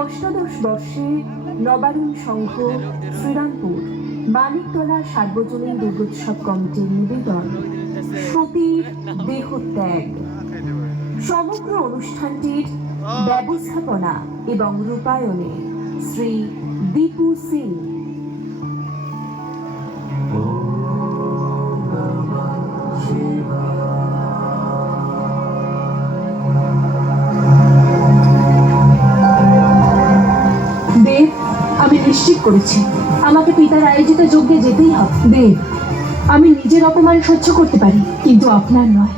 অষ্টাদশ বর্ষে নবারুণ সংঘ শ্রীরামপুর মানিকতলা সার্বজনীন দুর্গোৎসব কমিটির নিবেদন সতীর দেহত্যাগ। সমগ্র অনুষ্ঠানটির ব্যবস্থাপনা এবং রূপায়ণে শ্রী দীপু সিং। দেব, আমি নিশ্চিত করেছি আমাকে পিতার আয়োজিত যজ্ঞে যেতেই হবে। দেব, আমি নিজের অপমান সহ্য করতে পারি, কিন্তু আপনার নয়।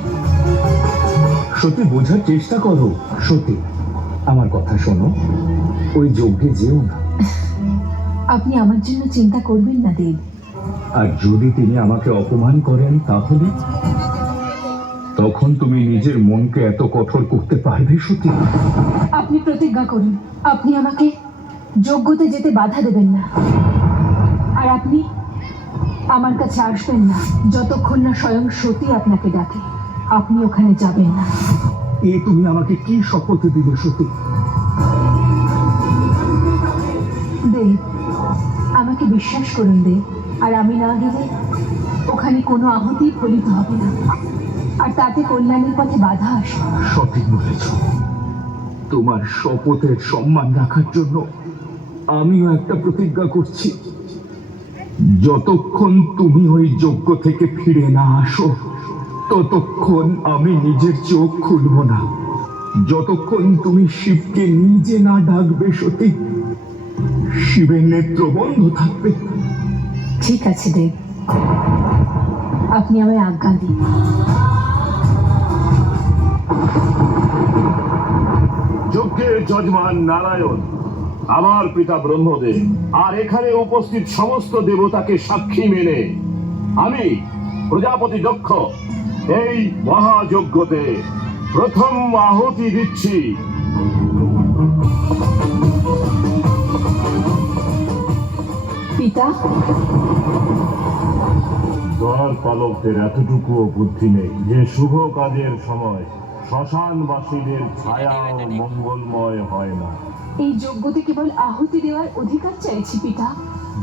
সত্যি বোঝার চেষ্টা করো। সত্যি আমার কথা শোনো, ওই যজ্ঞে যেও না। আপনি আমার জন্য চিন্তা করবেন না দেব। আর যদি তিনি আমাকে অপমান করেন তাহলে তখন তুমি নিজের মনকে এত কঠোর করতে পারবে? সত্যি আপনি প্রতিজ্ঞা করুন আপনি আমাকে যজ্ঞতে যেতে বাধা দেবেন না, আর আপনি আমার কাছে আসবেন না যতক্ষণ না স্বয়ং সতী আপনাকে ডাকে। আপনি ওখানে যাবেন না। তুমি আমাকে কি শপথ দিলে সত্যি? দেব, আমাকে বিশ্বাস করুন দেব, আর আমি না গেলে ওখানে কোনো আহুতি ফলিত হবে না, আর তাতে কল্যাণের পথে বাধা আসে। সঠিক বলেছ। তোমার শপথের সম্মান রাখার জন্য আমিও একটা প্রতিজ্ঞা করছি। যতক্ষণ তুমি ওই যজ্ঞ থেকে ফিরে না আসো ততক্ষণ আমি নিজের চোখ খুলব না। যতক্ষণ তুমি শিবকে নিজে না ডাকবে সতী, শিবের নেত্র বন্ধ থাকবে। ঠিক আছে দেব, আপনি আমায় আজ্ঞা দিন। যজ্ঞের যজমান নারায়ণ, আমার পিতা ব্রহ্মদেব, আর এখানে উপস্থিত সমস্ত দেবতাকে সাক্ষী মেনে আমি প্রজাপতি দক্ষ এই মহাযজ্ঞতে প্রথম আহুতি দিচ্ছি। পিতা, দ্বার পালকদের এতটুকুও বুদ্ধি নেই যে শুভ কাজের সময় শ্মশানবাসীদের ছায়াও মঙ্গলময় হয় না। এই যজ্ঞতে কেবল আহুতি দেওয়ার অধিকার চাইছি পিতা।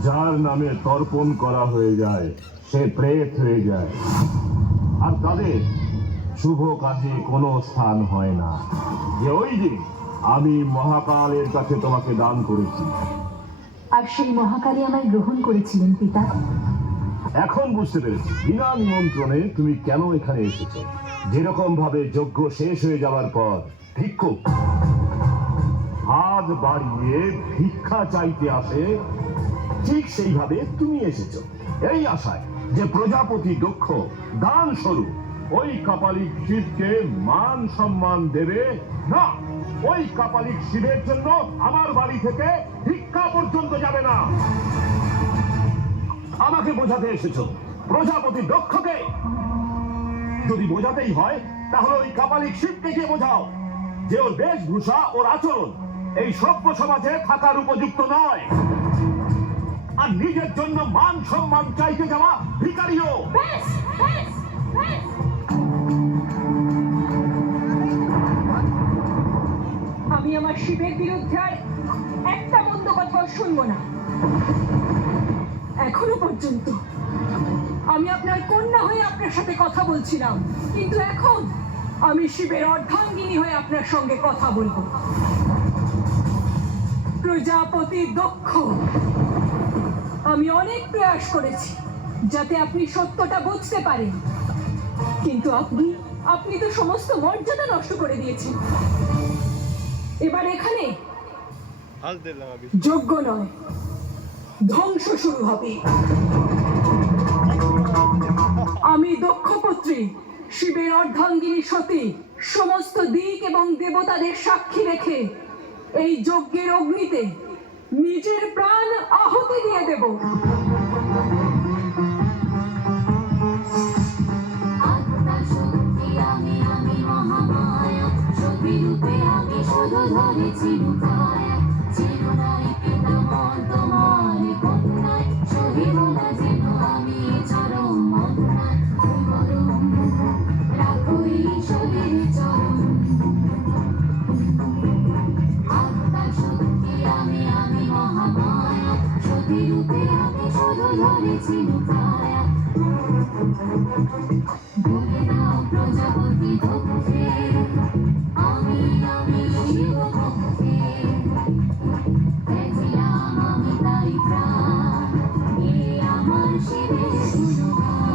যার নামে তর্পণ করা হয়ে যায় সে প্রেত হয়ে যায়, আর তাদের শুভ কাজে কোনো স্থান হয় না। যে ওই দিন আমি মহাকালের কাছে তোমাকে দান করেছি, আর সেই মহাকালী আমায় গ্রহণ করেছিলেন পিতা। এখন বুঝতে পেরেছি বিনা নিমন্ত্রণে তুমি কেন এখানে এসেছো। যেরকম ভাবে যজ্ঞ শেষ হয়ে যাওয়ার পর ভিক্ষুক হাত বাড়িয়ে ভিক্ষা চাইতে আসে, ঠিক সেইভাবে তুমি এসেছো এই আশায় যে প্রজাপতি দক্ষ দান স্বরূপ ওই কাপালিক শিবকে মান সম্মান দেবে না। ওই কাপালিক শিবের জন্য আমার বাড়ি থেকে ভিক্ষা পর্যন্ত যাবে না। আমাকে বোঝাতে এসেছো প্রজাপতি দক্ষকে? যদি বোঝাতেই হয় তাহলে ওই কাপালিক শিবকে গিয়ে বোঝাও যে ওর বেশভূষা ওর আচরণ এই সভ্য সমাজে থাকার উপযুক্ত নয়, আর নিজের জন্য মান সম্মান চাইতে যাওয়া ভিখারিও। আমি আমার শিবের বিরুদ্ধে আর একটা মন্দ কথাও শুনবো না। এখনো পর্যন্ত আমি আপনার কন্যা হয়ে আপনার সাথে কথা বলছিলাম, কিন্তু এখন আমি শিবের অর্ধাঙ্গিনী হয়ে আপনার সঙ্গে কথা বলবো। প্রজাপতি দক্ষ, আমি অনেক প্রয়াস করেছি যাতে আপনি সত্যটা বুঝতে পারেন, কিন্তু আপনি তো সমস্ত মর্যাদা নষ্ট করে দিয়েছেন। এবার এখানে যোগ্য নয়, ধ্বংস শুরু হবে। আমি দক্ষপুত্রী শিবের অর্ধাঙ্গিনী সতী সমস্ত দিক এবং দেবতাদের সাক্ষী রেখে এই যজ্ঞের অগ্নিতে নিজের প্রাণ আহুতি দিয়ে দেব। হয়েছিল ছায়া বলে দাও প্রজাপতি দক্ষে আমি শিবপক্ষে পেয়েছিলাম আমি তাই প্রাণ এ আমার শিবের গুণগান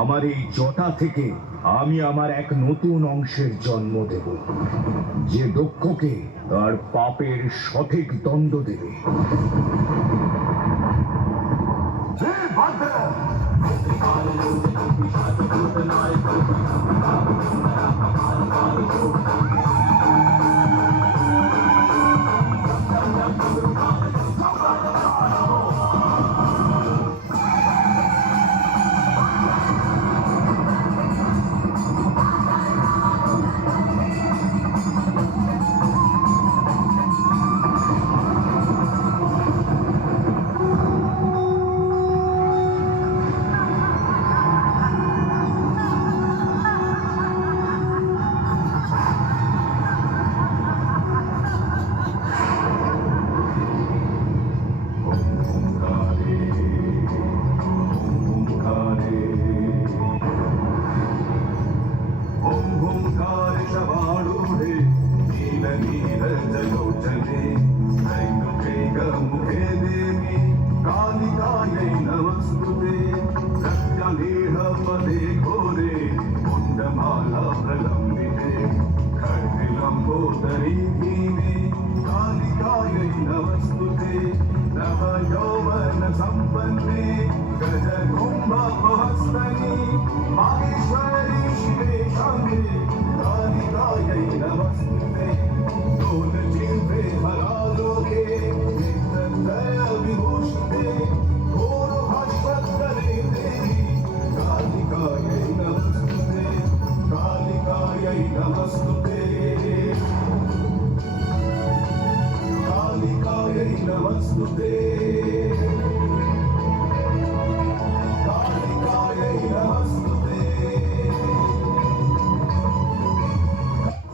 আমার এই জটা থেকে আমি আমার এক নতুন অংশের জন্ম দেব, যে দক্ষকে তার পাপের সঠিক দণ্ড দেবে।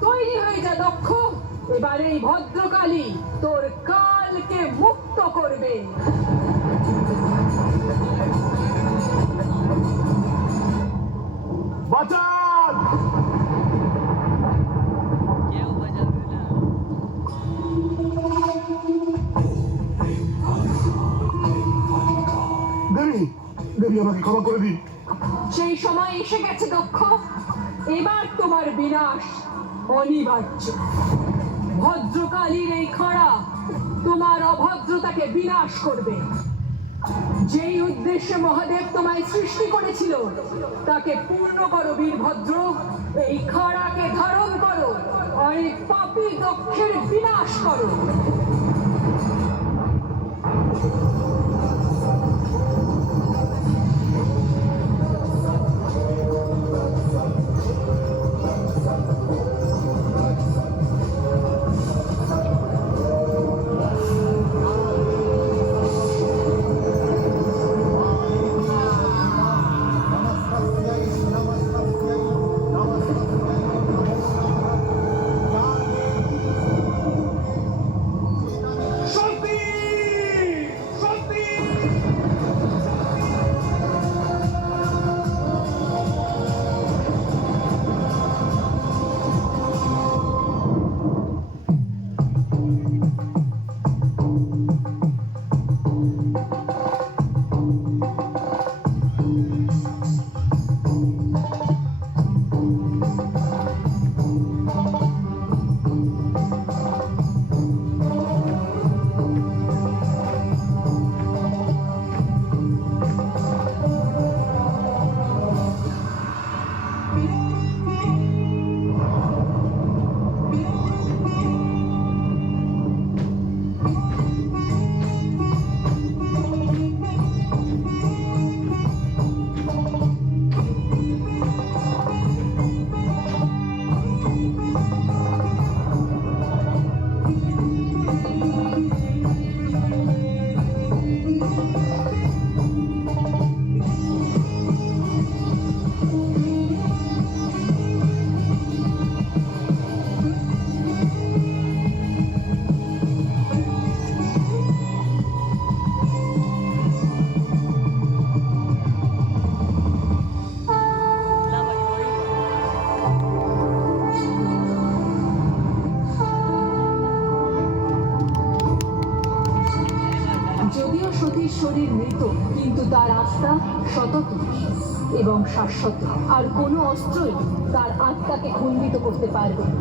তৈরি হয়ে যা দক্ষ, এবার এই ভদ্রকালী তোর কালকে মুক্ত করবে। বাঁচান! দেবী, দেবী আমাকে ক্ষমা করে দিন। সেই সময় এসে গেছে দক্ষ, এবার তোমার বিনাশ অনিবার্য। ভদ্রকালীর এই খাড়া তোমার অভদ্রতাকে বিনাশ করবে। যেই উদ্দেশ্যে মহাদেব তোমায় সৃষ্টি করেছিল তাকে পূর্ণ করো বীরভদ্র। এই খাড়াকে ধারণ করো আর এই পাপী দক্ষের বিনাশ করো। শরীর মৃত, কিন্তু তার আত্মা সতত এবং শাশ্বত। আর কোনো অস্ত্রই তার আত্মাকে খণ্ডিত করতে পারবে না।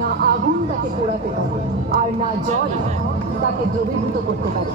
না আগুন তাকে পোড়াতে পারে, আর না জল তাকে দ্রবীভূত করতে পারে।